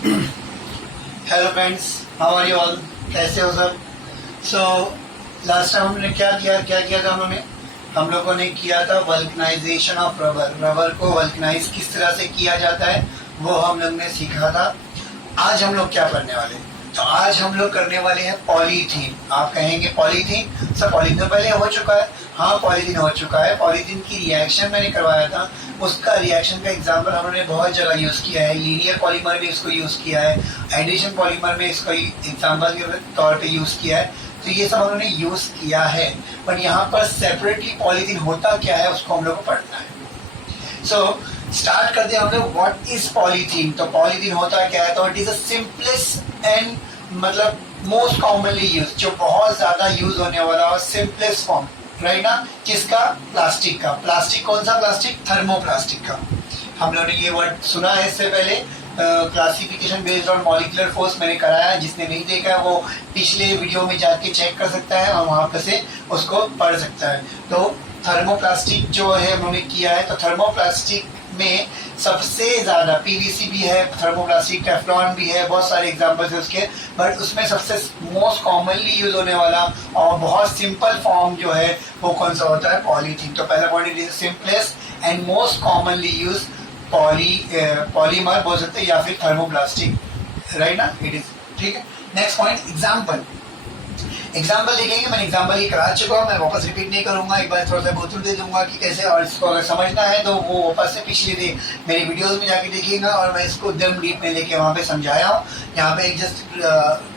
Hello friends, how are you all? कैसे हो सब? सो लास्ट टाइम हमने क्या किया था? हम लोगों ने किया था वल्कनाइजेशन ऑफ रबर। रबर को वल्कनाइज किस तरह से किया जाता है वो हम लोग ने सीखा था। आज हम लोग क्या करने वाले हैं? तो आज हम लोग करने वाले हैं पॉलीथीन। आप कहेंगे पॉलीथीन सर, पॉलीथीन तो पहले हो चुका है। हाँ, पॉलीथीन हो चुका है। पॉलीथीन की रिएक्शन मैंने करवाया था, उसका रिएक्शन का एग्जांपल हमने बहुत जगह यूज किया है। लीनियर पॉलीमर में इसको यूज किया है, एडिशन पॉलीमर में इसको एग्जांपल के तौर पे यूज किया है। तो ये सब हमने यूज किया है, पर यहाँ पर सेपरेटली पॉलीथीन होता क्या है उसको हम लोग को पढ़ना है। सो स्टार्ट करते हैं हम लोग। What is polythene? तो पॉलीथीन होता क्या है? तो it is a simplest and मतलब मोस्ट कॉमनली यूज, जो बहुत ज्यादा यूज होने वाला और सिंपलेस्ट फॉर्म, राइट ना? किसका? प्लास्टिक का। प्लास्टिक कौन सा प्लास्टिक? थर्मोप्लास्टिक का। हम लोगों ने ये वर्ड सुना है इससे पहले। Classification based on molecular force मैंने कराया है। जिसने नहीं देखा है वो पिछले वीडियो में जाके चेक कर सकता है और वहां पर से उसको पढ़ सकता है। तो थर्मोप्लास्टिक जो है उन्होंने किया है। तो थर्मोप्लास्टिक में सबसे ज्यादा पीवीसी भी है, थर्मोप्लास्टिक, टेफ्लॉन भी है, बहुत सारे एग्जांपल्स है उसके। बट उसमें सबसे मोस्ट कॉमनली यूज होने वाला और बहुत सिंपल फॉर्म जो है वो कौन सा होता है? पॉलीथीन। तो पहला point, it is simplest and most commonly use polymer बोल सकते हैं या फिर थर्मोप्लास्टिक, राइट ना? इट इज ठीक है। नेक्स्ट पॉइंट, एग्जाम्पल देखेंगे। मैंने एग्जाम्पल ही करा चुका हूँ, मैं वापस रिपीट नहीं करूंगा। एक बार थोड़ा सा गोथ्रू दे दूंगा कि कैसे, और इसको अगर समझना है तो वो वापस से पिछले मेरी वीडियोस में जाके देखिएगा। और मैं इसको एकदम डीप में लेके वहाँ पे समझाया हूँ। यहाँ पे एक जस्ट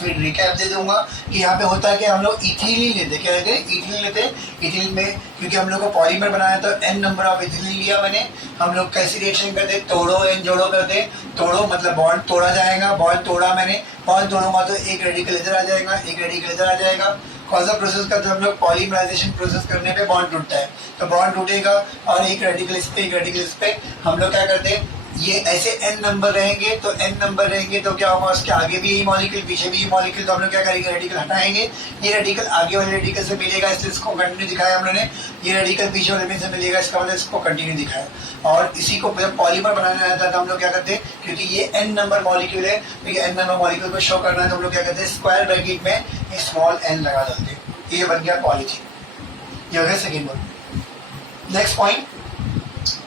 फिर रिकैप दे दूंगा कि यहाँ पे होता है कि हम लोग इथिलीन लेते, क्या लेते? इथिलीन लेते। इथिलीन में क्योंकि हम लोग को पॉलीमर बनाया तो n नंबर ऑफ इथिलीन लिया मैंने। हम लोग कैसी रिएक्शन करते? तोड़ो एन जोड़ो करते। तोड़ो मतलब बॉन्ड तोड़ा जाएगा, बॉन्ड तोड़ा मैंने, बॉन्ड तोड़ूंगा तो एक रेडिकल इधर आ जाएगा, एक रेडिकल इधर आ जाएगा। कौन सा प्रोसेस करते हैं हम लोग? पॉलीमराइजेशन प्रोसेस करने पे बॉन्ड टूटता है। तो बॉन्ड टूटेगा और एक रेडिकल इस पे, एक रेडिकल इस पे। हम लोग क्या करते हैं? ये ऐसे n नंबर रहेंगे तो n नंबर रहेंगे तो क्या होगा? उसके आगे भी यही मॉलिक्यूल, पीछे भी यही मॉलिक्यूल। तो हम लोग क्या करेंगे? रेडिकल हटाएंगे। ये रेडिकल आगे वाले रेडिकल से मिलेगा, इसलिए इसको कंटिन्यू दिखाया हम लोगों ने। ये रेडिकल पीछे वाले में से मिलेगा, इसका मतलब इसको कंटिन्यू दिखाया। और इसी को जब पॉलीमर बनाना रहता है तो हम लोग क्या करते हैं? क्योंकि ये n नंबर मॉलिक्यूल है तो ये n नंबर मॉलिक्यूल को शो करना है तो हम लोग क्या करते हैं? स्क्वायर ब्रैकेट में स्मॉल n लगा देते हैं। ये बन गया पॉलीथीन। ये हो गया second one. Next point,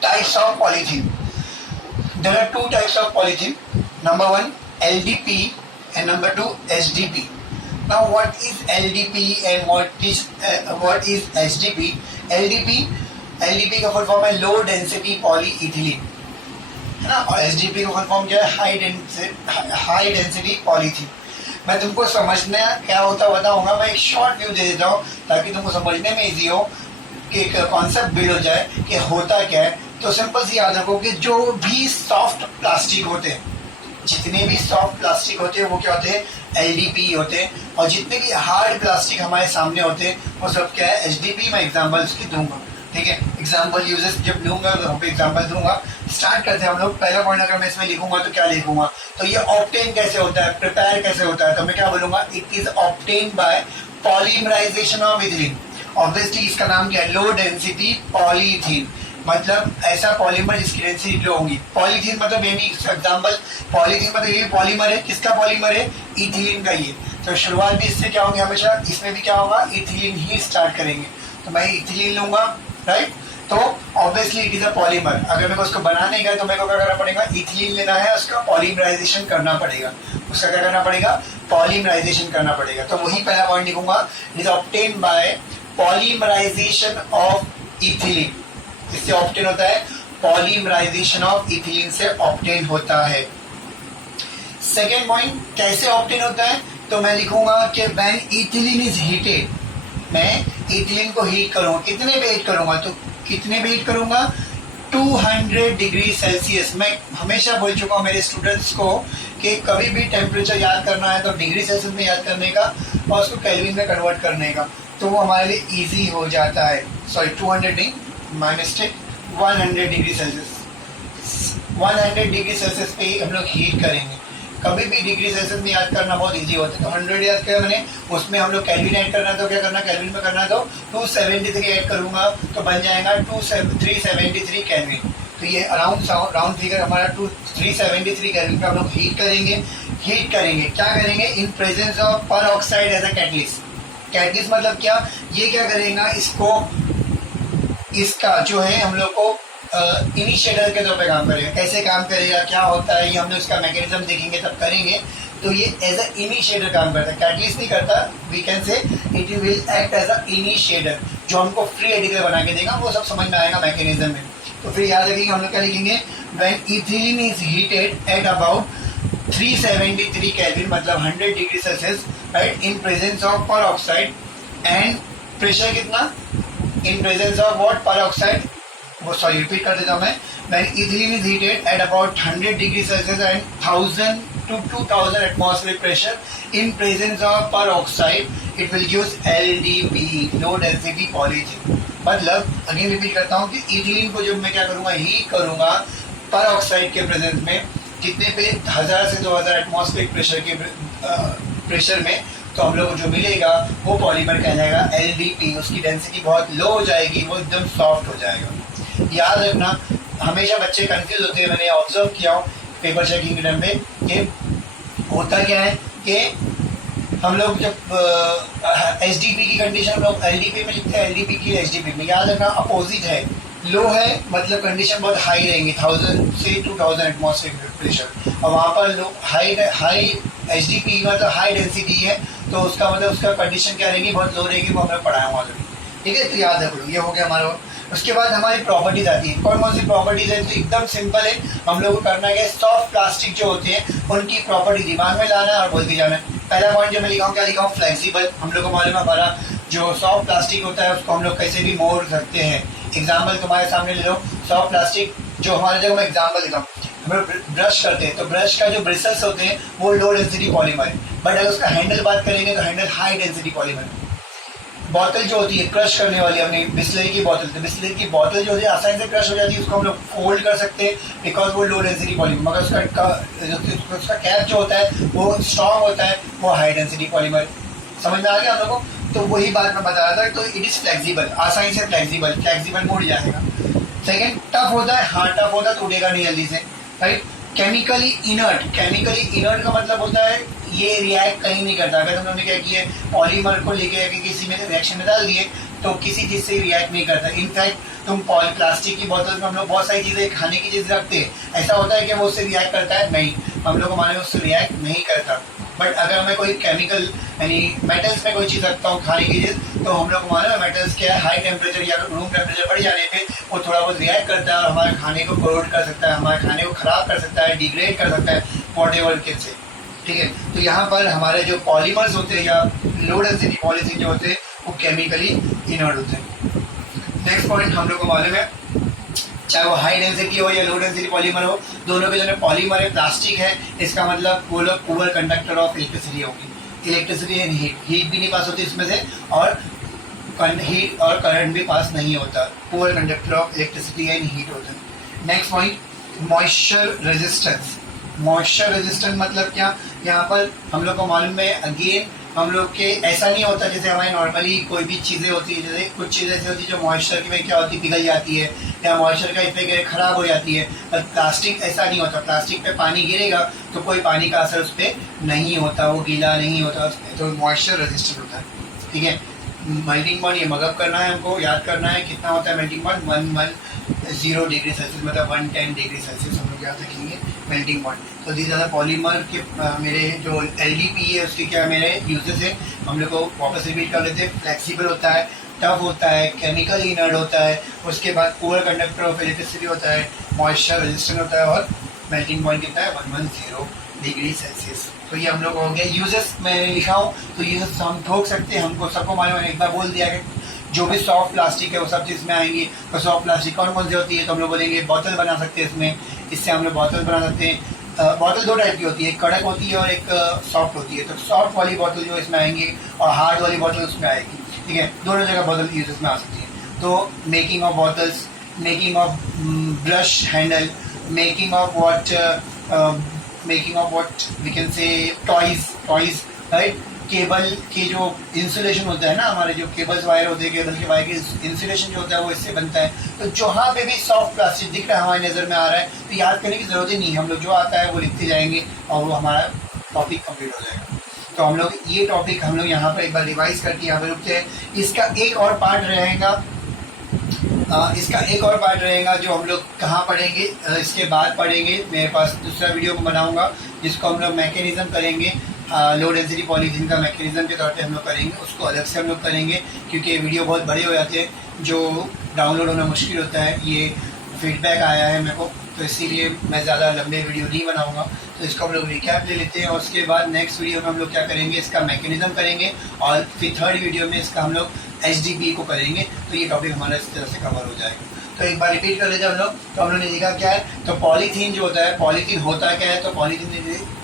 types of polythene. There are two types of polythene. Number one, LDP, and number two, HDP. Now, what is LDP and what is HDP? LDP का फुल फॉर्म है low density polyethylene, है ना? और HDP का full form क्या है? High density polythene. मैं तुमको समझना क्या होता बताऊंगा। मैं एक शॉर्ट व्यू दे देता हूँ ताकि तुमको समझने में इजी हो, कि एक कॉन्सेप्ट बिल्ड हो जाए कि होता क्या है। तो सिंपल सी याद रखो कि जो भी सॉफ्ट प्लास्टिक होते हैं, जितने भी सॉफ्ट प्लास्टिक होते हैं वो क्या होते हैं? LDP होते हैं। और जितने भी हार्ड प्लास्टिक हमारे सामने होते हैं वो सब क्या है? HDP। मैं एग्जांपल उसकी दूंगा, ठीक है? एग्जांपल यूजेस जब लूंगा तो हम एग्जांपल दूंगा। स्टार्ट करते हैं हम लोग। पहला पॉइंट अगर मैं इसमें लिखूंगा तो क्या लिखूंगा? तो ये ऑब्टेन कैसे होता है, प्रिपेयर कैसे होता है? तो मैं क्या बोलूंगा? It is obtain by polymerization of ethylene. Obviously इसका नाम क्या है? Low density polythene. मतलब ऐसा पॉलीमर जिसकी डेंसिटी लो होगी। पॉलीथीन मतलब ये नहीं, एग्जांपल पॉलीथीन मतलब ये पॉलीमर है। किसका पॉलीमर है? इथिलीन का। ये तो शुरुआत भी इससे क्या होगी? हमेशा इसमें भी क्या होगा? इथिलीन ही स्टार्ट करेंगे। तो मैं इथिलीन लूंगा, राइट? तो obviously it is a polymer. अगर मेरे को उसको बनाने गए तो मेरे को क्या करना पड़ेगा? इथिलीन लेना है, उसका पॉलीमराइजेशन करना पड़ेगा। उसका क्या करना पड़ेगा? पॉलीमराइजेशन करना पड़ेगा। तो वही पहला पॉइंट लिखूंगा, it is obtain by polymerization of ethylene. इससे ऑब्टेन होता है, पॉलीमराइजेशन ऑफ इथिलीन से ऑब्टेन होता है। सेकेंड पॉइंट, कैसे ऑब्टेन होता है? तो मैं लिखूंगा कि व्हेन इथिलीन इज हीटेड, मैं इथिलीन को हीट करूंगा। कितने पे हीट करूंगा? तो कितने पे हीट करूंगा? 200 डिग्री सेल्सियस। मैं हमेशा बोल चुका हूँ मेरे स्टूडेंट्स को कि कभी भी टेम्परेचर याद करना है तो डिग्री सेल्सियस में याद करने का और उसको केल्विन में कन्वर्ट करने का, तो वो हमारे लिए इजी हो जाता है। सॉरी 200 नहीं, my mistake, 100 degree Celsius. 100 degree Celsius पे हम लोग हीट करेंगे। कभी भी डिग्री सेल्सियस में याद करना बहुत इजी होता है। तो 100 याद किया मैंने, उसमें हम लोग केल्विन ऐड करना है तो क्या करना? केल्विन में करना है तो 273 ऐड करूंगा तो बन जाएगा 373 केल्विन। तो ये राउंड फिगर हमारा 373 केल्विन पे हम लोग हीट करेंगे क्या करेंगे in presence of peroxide as a catalyst. Catalyst मतलब क्या, ये क्या करेगा, इसका जो है हम लोग को इनिशिएटर के तौर पे काम करेगा। कैसे काम करेगा, क्या होता है, ये हम लोग इसका मैकेनिज्म देखेंगे तब करेंगे। तो ये एज अ इनिशिएटर काम करता है, कैटलिस्ट नहीं करता। We can say it will act as a initiator, जो हमको फ्री रेडिकल बना के देगा, वो सब समझ में आएगा मैकेनिज्म में। तो फिर याद रखिएगा हम लोग क्या लिखेंगे, when ethylene is heated at about 373 kelvin मतलब 100 degree Celsius, right, in presence of पर ऑक्साइड एंड प्रेशर कितना, इन प्रेजेंस ऑफ व्हाट, पर ऑक्साइड, वो सॉरी रिपीट कर देता हूँ मैं, when ethylene is heated at about 100 degree Celsius and 1000 to 2000 atmospheric pressure in presence of peroxide, it will use LDPE, low density polyethylene। मतलब again repeat करता हूँ कि इथिलीन को जब मैं क्या करूँगा, हीट करूँगा पेरोक्साइड के प्रेजेंस में, कितने पे, 1000 से 2000 एटमॉस्फेरिक प्रेशर के प्रेशर में, तो हम लोग को जो मिलेगा वो पॉलीमर कहलाएगा LDPE। उसकी डेंसिटी बहुत लो हो जाएगी, वो एकदम सॉफ्ट हो जाएगा। याद रखना, हमेशा बच्चे कंफ्यूज होते हैं, मैंने ऑब्जर्व किया हूँ पेपर चेकिंग के टाइम पे, कि होता क्या है कि हम लोग जब HDP की कंडीशन हम लोग LDP में लिखते हैं, LDP की HDP में, याद रखना अपोजिट है। लो है मतलब कंडीशन बहुत हाई रहेंगी, 1000 से 2000 एटमॉस्फेरिक प्रेशर, और वहाँ पर लो हाई HDP मतलब हाई डेंसिटी है, तो उसका मतलब उसका कंडीशन क्या रहेगी, बहुत लो रहेगी, वो हमने पढ़ाया हुआ। ठीक है, तो याद रखो, ये हो गया हमारा। उसके बाद हमारी प्रॉपर्टीज आती है। कौन कौन सी प्रॉपर्टीज है, तो एकदम सिंपल है, हम लोग को करना है सॉफ्ट प्लास्टिक जो होते हैं उनकी प्रॉपर्टी दिमाग में लाना है और बोलते जाना है। पहला पॉइंट जो मैं लिखा हूँ, क्या लिखा हूँ, फ्लेक्सिबल। हम लोग को मालूम है हमारा जो सॉफ्ट प्लास्टिक होता है उसको हम लोग कैसे भी मोड़ सकते हैं। एग्जाम्पल तुम्हारे सामने ले लो, सॉफ्ट प्लास्टिक जो हमारे जगह मैं एग्जाम्पल देता हूँ, हम लोग ब्रश करते हैं तो ब्रश का जो ब्रिसल्स होते हैं वो लो डेंसिटी पॉलीमर है, बट अगर उसका हैंडल बात करेंगे तो हैंडल हाई डेंसिटी पॉलीमर है। बोतल जो होती है क्रश करने वाली, अपनी बिस्लरी की बोतल, तो बिस्लरी की बोतल जो होती है आसानी से क्रश हो जाती है, उसको हम लोग फोल्ड कर सकते हैं बिकॉज वो लो डेंसिटी पॉलीमर, मगर उसका कैप जो होता है वो स्ट्रॉन्ग होता है, वो हाई डेंसिटी पॉलीमर। समझ में आ गया आप लोगों को? तो वही बात मैं बता रहा था, तो इट इज फ्लेक्सिबल, आसानी से फ्लेक्सिबल मुड़ जाएगा। सेकेंड, टफ होता है, हाँ टफ होता है, टूटेगा नहीं जल्दी से, राइट। केमिकली इनर्ट का मतलब होता है ये रिएक्ट कहीं नहीं करता। अगर तुमने क्या किया, पॉलीमर को लेके किसी में रिएक्शन में डाल दिए तो किसी चीज से रिएक्ट नहीं करता। इनफैक्ट तुम प्लास्टिक की बोतल में हम लोग बहुत सारी चीजें, खाने की चीज रखते हैं, ऐसा होता है कि वो उससे रिएक्ट करता है? नहीं, हम लोग हमारे उससे रिएक्ट नहीं करता। बट अगर मैं कोई केमिकल यानी मेटल्स में कोई चीज रखता हूँ खाने की चीज, तो हम लोग मालूम है मेटल्स के हाई टेम्परेचर या रूम टेम्परेचर बढ़ जाने पे वो थोड़ा बहुत रिएक्ट करता है और हमारे खाने को कोरोड कर सकता है, हमारे खाने को खराब कर सकता है, डिग्रेड कर सकता है वॉटेवर के से। ठीक है, तो यहाँ पर हमारे जो पॉलीमर्स होते हैं या लो डेंसिटी पॉलीथीन जो होते हैं वो केमिकली इनर्ट होते हैं। नेक्स्ट पॉइंट हम लोग को मालूम है, चाहे वो हाई डेंसिटी हो या लो डेंसिटी पॉलीमर हो, दोनों के जो पॉलीमर है प्लास्टिक है, इसका मतलब वो लोग पुअर कंडक्टर ऑफ इलेक्ट्रिसिटी होगी। इलेक्ट्रिसिटी एंड हीट भी नहीं पास होती इसमें से, और हीट और करंट भी पास नहीं होता। Poor conductor of electricity and heat होते हैं। Next point, moisture resistance. Moisture resistance मतलब क्या, यहाँ पर हम लोग को मालूम है अगेन हम लोग के ऐसा नहीं होता जैसे हमारी नॉर्मली कोई भी चीज़ें होती है, जैसे कुछ चीज़ें ऐसी होती है जो मॉइस्चर में क्या होती है पिघल जाती है या मॉइस्चर का इफेक्ट खराब हो जाती है, पर प्लास्टिक ऐसा नहीं होता। प्लास्टिक पे पानी गिरेगा तो कोई पानी का असर उस पर नहीं होता, वो गीला नहीं होता उसमें, तो मॉइस्चर रेजिस्टेंट होता है। ठीक है, मेल्टिंग पॉइंट ये मगअप करना है, हमको याद करना है कितना होता है मेल्टिंग पॉइंट, 110 डिग्री सेल्सियस मतलब 110 डिग्री सेल्सियस हम लोग याद रखेंगे मेल्टिंग पॉइंट। तो दी ज़्यादा पॉलीमर के मेरे जो LDP है उसके क्या मेरे यूजेस है, हम लोग को वापस रिपीट कर लेते हैं। फ्लेक्सिबल होता है, टफ होता है, केमिकल इनर्ट होता है, उसके बाद पुअर कंडक्टर ऑफ इलेक्ट्रिसिटी होता है, मॉइस्चर रेजिस्टेंट होता है, और मेल्टिंग पॉइंट कितना है 110 डिग्री सेल्सियस। तो ये हम लोग हो गया यूजेस मैंने लिखा हूँ, तो यूजेस हम ठोक सकते हैं, हमको सबको मालूम है, एक बार बोल दिया कि जो भी सॉफ्ट प्लास्टिक है वो सब चीज़ में आएंगी। तो सॉफ्ट प्लास्टिक कौन कौन सी होती है, तो हम लोग बोलेंगे बोतल बना सकते हैं इसमें, इससे हम लोग बोतल बना सकते हैं। बोतल दो टाइप की होती है, एक कड़क होती है और एक सॉफ्ट होती है। तो सॉफ्ट वाली बोतल जो इसमें आएंगी और हार्ड वाली बोतल उसमें आएगी। ठीक है, दोनों जगह बोतल यूजेस में आ सकती है। तो making of bottles, making of brush handle, making of what we can say toys, right. Cable के जो इंसुलेशन होता है ना, हमारे जो केबल्स वायर होते हैं, केबल के वायर के इंसुलेशन जो होता है वो इससे बनता है। तो जहाँ पे भी सॉफ्ट प्लास्टिक दिख रहा है, हमारी नज़र में आ रहा है, तो याद करने की ज़रूरत ही नहीं, हम लोग जो आता है वो लिखते जाएंगे और वो हमारा टॉपिक कंप्लीट हो जाएगा। तो हम लोग ये टॉपिक हम लोग यहाँ पर एक बार रिवाइज करके यहाँ पर रुकते हैं। इसका एक और पार्ट रहेगा जो हम लोग कहाँ पढ़ेंगे, इसके बाद पढ़ेंगे। मेरे पास दूसरा वीडियो को बनाऊंगा जिसको हम लोग मैकेनिज्म करेंगे, लो डेंसिटी पॉलीथीन का मैकेनिज्म के तौर पे हम लोग करेंगे, उसको अलग से हम लोग करेंगे क्योंकि वीडियो बहुत बड़े हो जाते हैं, जो डाउनलोड होना मुश्किल होता है। ये फीडबैक आया है मेरे को, तो इसीलिए मैं ज़्यादा लंबे वीडियो नहीं बनाऊंगा। तो इसको हम लोग रिकैप ले लेते हैं और उसके बाद नेक्स्ट वीडियो में हम लोग क्या करेंगे, इसका मैकेनिज्म करेंगे और फिर थर्ड वीडियो में इसका हम लोग HDPE को करेंगे। तो ये टॉपिक हमारा इस तरह से कवर हो जाएगा। तो एक बार रिपीट कर लेते हैं हम लोग। तो हम लोग ने देखा क्या है, तो पॉलीथीन जो होता है, पॉलीथीन होता क्या है, तो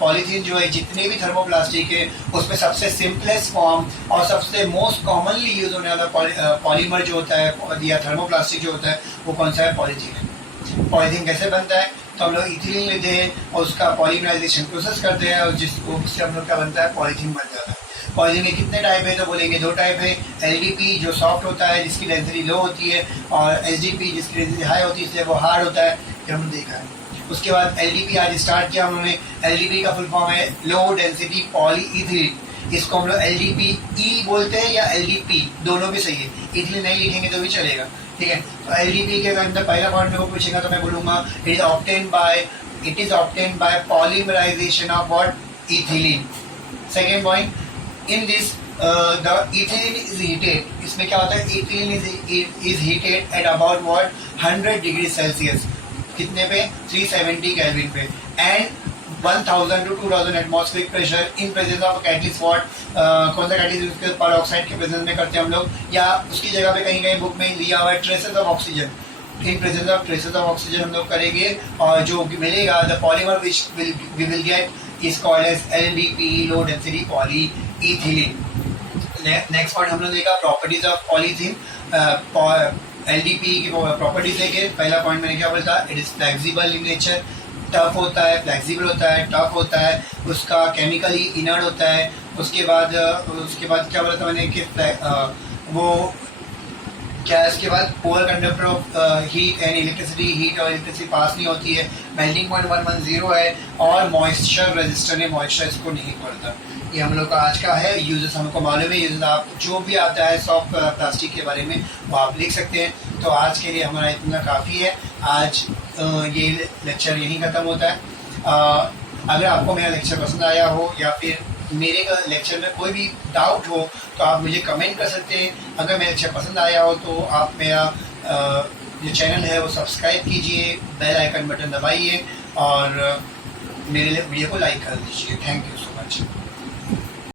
पॉलीथीन जो है जितने भी थर्मोप्लास्टिक है उसमें सबसे सिंपलेस्ट फॉर्म और सबसे मोस्ट कॉमनली यूज होने वाला पॉलीमर जो होता है या थर्मोप्लास्टिक जो होता है वो कौन सा है, पॉलीथीन है। पॉलीथीन कैसे बनता है, तो हम लोग इथिलीन लेते हैं और उसका पॉलीमराइजेशन प्रोसेस करते हैं और उससे हम लोग क्या बनता है, पॉलीथीन बन जाता है। पॉलीथीन के कितने टाइप है, तो बोलेंगे दो टाइप है, LDP जो सॉफ्ट होता है जिसकी डेंसिटी लो होती है, और HDP जिसकी डेंसिटी हाई होती है इसलिए वो हार्ड होता है, ये हमने देखा है। उसके बाद LDP आज स्टार्ट किया उन्होंने। LDP का फुल फॉर्म है लो डेंसिटी पॉलीइथिलीन। इसको हम लोग LDPE बोलते हैं या LDP, दोनों भी सही है, इथिलीन नहीं लिखेंगे तो भी चलेगा, ठीक है। तो LDP के अंदर पहला पॉइंट मेरे को पूछेगा तो मैं बोलूंगा it is obtain by polymerization of what, ethylene. Second point, in this the ethylene is heated. इसमें क्या होता है, ethylene is heated at about what 100 degree Celsius, कितने पे, 370 केल्विन पे, and 1000 to 2000 atmospheric pressure in presence of catalyst what, कौन सा catalyst, उसके पेरोक्साइड के प्रेजेंस में करते हैं हम लोग, या उसकी जगह पे कहीं कहीं बुक में लिया हुआ है traces of oxygen, in presence of traces of oxygen हम लोग करेंगे और जो मिलेगा the polymer which we will get is called as LDPE, low density polyethylene. Next point हम लोग देखा प्रॉपर्टीज ऑफ पॉलीथीन। LDPE की प्रॉपर्टीज देखे, पहला पॉइंट मैंने क्या बोला था, it is flexible in nature, tough होता है, फ्लेक्सिबल होता है, टफ होता है, उसका केमिकली इनर्ट होता है। उसके बाद क्या बोला था मैंने कि वो क्या है, इसके बाद poor conductor of heat and electricity, heat और इलेक्ट्रिसिटी पास नहीं होती है, मेल्टिंग पॉइंट 110 है, और मॉइस्चर रेजिस्टेंट है, मॉइस्चर इसको नहीं पड़ता। ये हम लोग का आज का है यूजेस, हमको मालूम है यूजेस। आप जो भी आता है सॉफ्ट प्लास्टिक के बारे में वो आप लिख सकते हैं। तो आज के लिए हमारा इतना काफ़ी है, आज ये लेक्चर यहीं ख़त्म होता है। अगर आपको मेरा लेक्चर पसंद आया हो या फिर मेरे लेक्चर में कोई भी डाउट हो तो आप मुझे कमेंट कर सकते हैं। अगर मेरा लेक्चर पसंद आया हो तो आप मेरा जो चैनल है वो सब्सक्राइब कीजिए, बेल आइकन बटन दबाइए और मेरे वीडियो को लाइक कर दीजिए। Thank you so much.